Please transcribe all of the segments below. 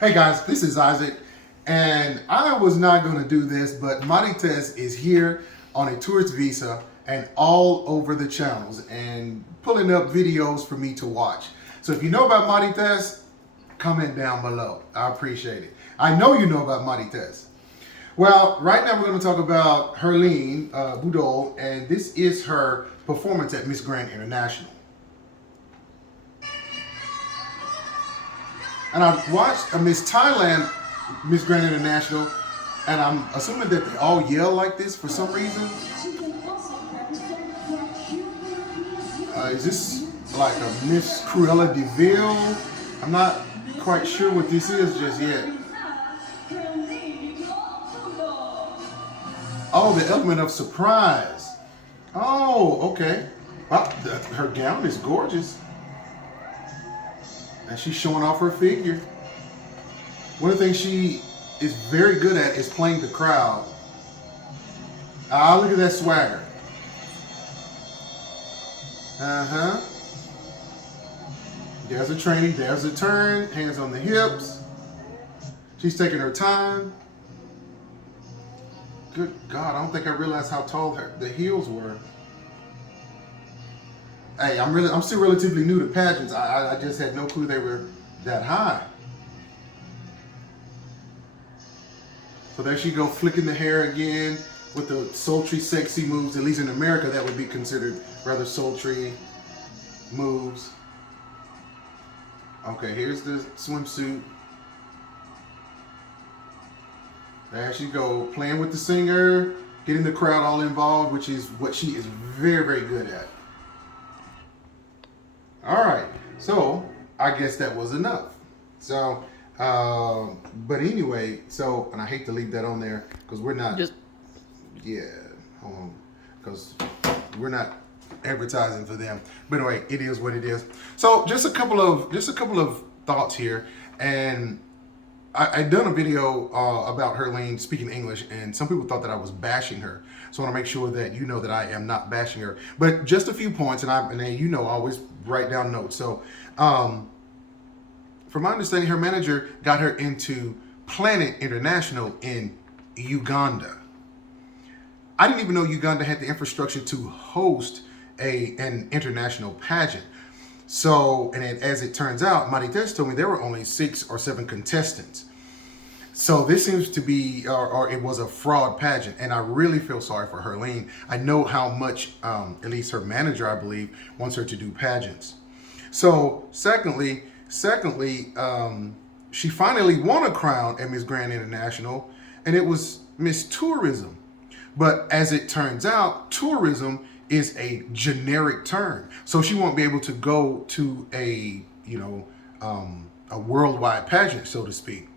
Hey guys, this is Isaac, and I was not going to do this, but Marites is here on a tourist visa and all over the channels and pulling up videos for me to watch. So if you know about Marites, comment down below. I appreciate it. I know you know about Marites. Well, right now we're going to talk about Herlene Budol, and this is her performance at Miss Grand International. And I watched a Miss Thailand, Miss Grand International, and I'm assuming that they all yell like this for some reason. Is this like a Miss Cruella de Vil? I'm not quite sure what this is just yet. Oh, the element of surprise. Oh, okay. Well, her gown is gorgeous. And she's showing off her figure. One of the things she is very good at is playing the crowd. Ah, look at that swagger. Uh-huh. There's a training, there's a turn, hands on the hips. She's taking her time. Good God, I don't think I realized how tall the heels were. Hey, I'm still relatively new to pageants. I just had no clue they were that high. So there she go, flicking the hair again with the sultry, sexy moves. At least in America, that would be considered rather sultry moves. Okay, here's the swimsuit. There she go, playing with the singer, getting the crowd all involved, which is what she is very, very good at. All right, so I guess that was enough. So, but anyway, and I hate to leave that on there because we're not, because we're not advertising for them. But anyway, it is what it is. So just a couple of thoughts here, and I done a video about Herlene speaking English, and some people thought that I was bashing her. So I want to make sure that you know that I am not bashing her. But just a few points, and I always write down notes. So from my understanding, her manager got her into Planet International in Uganda. I didn't even know Uganda had the infrastructure to host an international pageant. So, as it turns out, Marites told me there were only 6 or 7 contestants. So this seems to be, or it was a fraud pageant, and I really feel sorry for Herlene. I know how much, at least her manager, I believe, wants her to do pageants. So, secondly, she finally won a crown at Miss Grand International, and it was Miss Tourism. But as it turns out, tourism is a generic term, so she won't be able to go to a worldwide pageant, so to speak.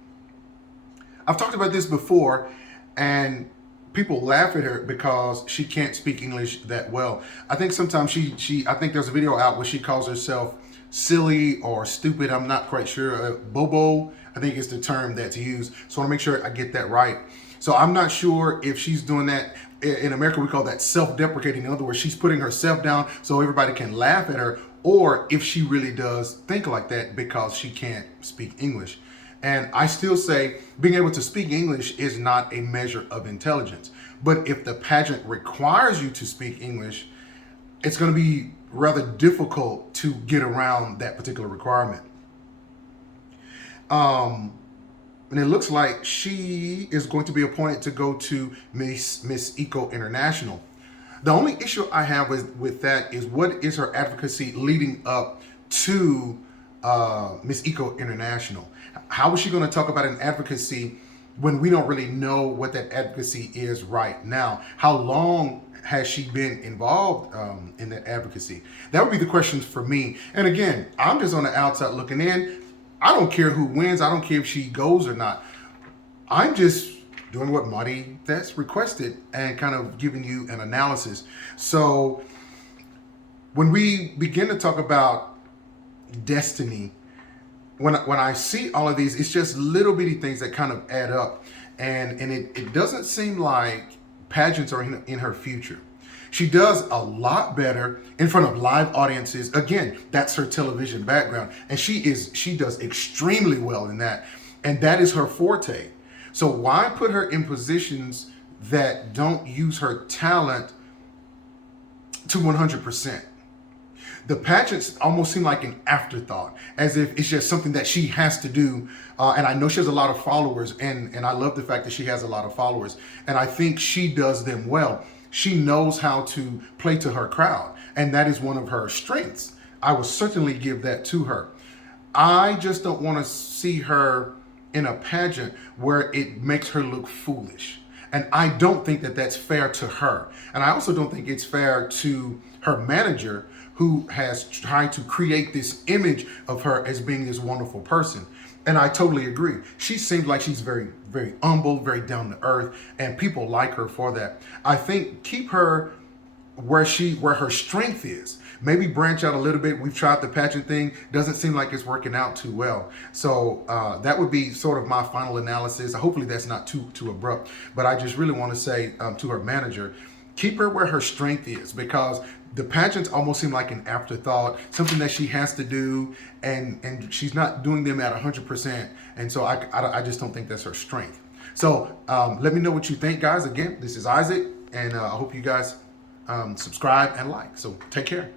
I've talked about this before, and people laugh at her because she can't speak English that well. I think sometimes I think there's a video out where she calls herself silly or stupid. I'm not quite sure. Bobo, I think is the term that's used. So I want to make sure I get that right. So I'm not sure if she's doing that. In America, we call that self-deprecating. In other words, she's putting herself down so everybody can laugh at her, or if she really does think like that because she can't speak English. And I still say being able to speak English is not a measure of intelligence. But if the pageant requires you to speak English, it's going to be rather difficult to get around that particular requirement. And it looks like she is going to be appointed to go to Miss Eco International. The only issue I have with that is what is her advocacy leading up to Miss Eco International? How is she going to talk about an advocacy when we don't really know what that advocacy is right now? How long has she been involved in that advocacy? That would be the questions for me. And again, I'm just on the outside looking in. I don't care who wins. I don't care if she goes or not. I'm just doing what Marites requested and kind of giving you an analysis. So when we begin to talk about destiny, when I see all of these, it's just little bitty things that kind of add up. And it doesn't seem like pageants are in her future. She does a lot better in front of live audiences. Again, that's her television background. And she does extremely well in that. And that is her forte. So why put her in positions that don't use her talent to 100%? The pageants almost seem like an afterthought, as if it's just something that she has to do. And I know she has a lot of followers, and I love the fact that she has a lot of followers. And I think she does them well. She knows how to play to her crowd, and that is one of her strengths. I will certainly give that to her. I just don't want to see her in a pageant where it makes her look foolish. And I don't think that that's fair to her. And I also don't think it's fair to her manager, who has tried to create this image of her as being this wonderful person. And I totally agree. She seems like she's very, very humble, very down to earth, and people like her for that. I think keep her where her strength is. Maybe branch out a little bit. We've tried the pageant thing. Doesn't seem like it's working out too well. So that would be sort of my final analysis. Hopefully that's not too abrupt. But I just really want to say to her manager, keep her where her strength is, because the pageants almost seem like an afterthought, something that she has to do, and she's not doing them at 100%. And so I just don't think that's her strength. So let me know what you think, guys. Again, this is Isaac, and I hope you guys subscribe and like. So take care.